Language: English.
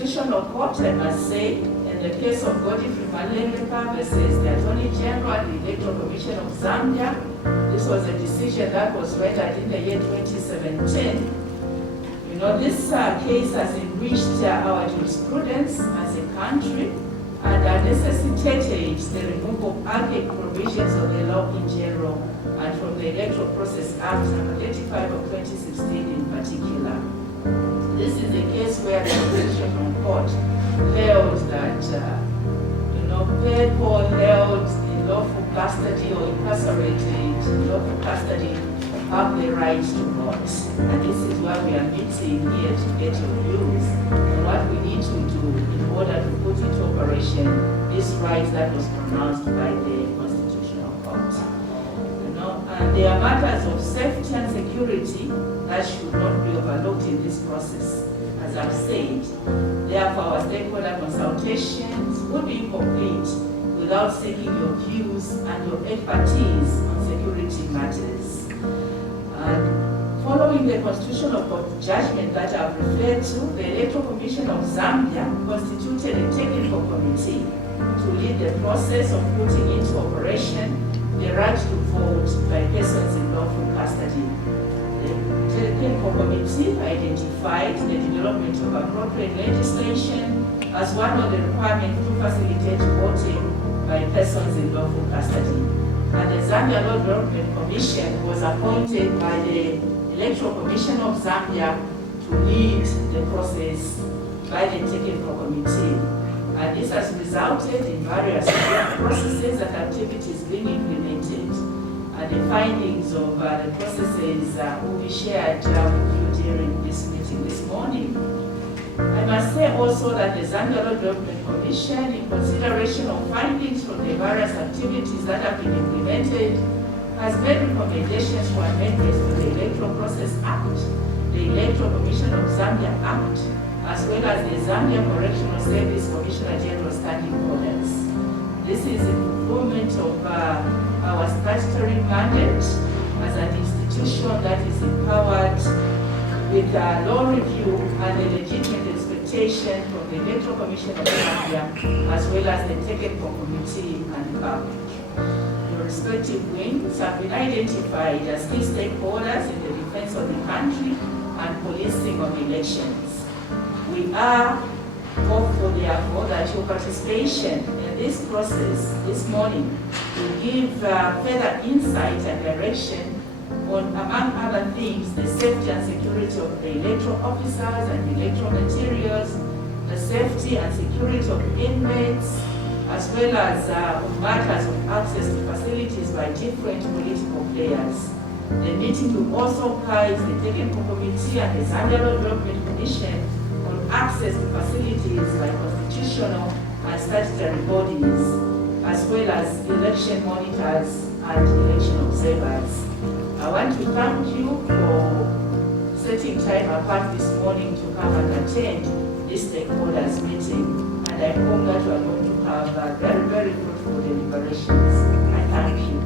Constitutional Court, I must say, in the case of Godfrey Mulungushi versus the Attorney General and the Electoral Commission of Zambia, this was a decision that was rendered in the year 2017. You know, this case has enriched our jurisprudence as a country and necessitated the removal of archaic provisions of the law in general and from the Electoral Process Act No. 35 of 2016 in particular. This is a case where the Constitutional Court held that, people held in lawful custody or incarcerated in lawful custody have the right to vote. And this is why we are meeting here to get your views on what we need to do in order to put into operation this right that was pronounced by the Constitutional Court. And there are matters of safety and security that should not be overlooked in this process. As I've said, therefore our stakeholder consultations would be incomplete without seeking your views and your expertise on security matters. And following the Constitutional Court judgment that I've referred to, the Electoral Commission of Zambia constituted a technical committee to lead the process of putting into operation the right to vote by persons in lawful custody. The technical committee identified the development of appropriate legislation as one of the requirements to facilitate voting by persons in lawful custody. And the Zambia Law Development Commission was appointed by the Electoral Commission of Zambia to lead the process by the technical committee. And this has resulted in various processes and activities being implemented. And the findings of the processes will be shared with you during this meeting this morning. I must say also that the Zambia Law Development Commission, in consideration of findings from the various activities that have been implemented, has made recommendations for amendments to the Electoral Process Act, the Electoral Commission of Zambia Act, as well as the Zambia Correctional Service Commissioner General Standing Orders. This is in fulfillment of our statutory mandate as an institution that is empowered with law review and the legitimate expectation from the Electoral Commission of Zambia, as well as the technical committee and the public. The respective wings have been identified as key stakeholders in the defense of the country and policing of elections. We are hopeful, therefore, that your participation in this process this morning will give further insight and direction on, among other things, the safety and security of the electoral officers and electoral materials, the safety and security of inmates, as well as matters of access to facilities by different political players. The meeting will also guide the technical committee and the Zambia Law Development Commission on access to facilities by constitutional and statutory bodies, as well as election monitors and election observers. I want to thank you for setting time apart this morning to come and attend this stakeholders meeting, and I hope that you are going to have very, very fruitful deliberations. I thank you.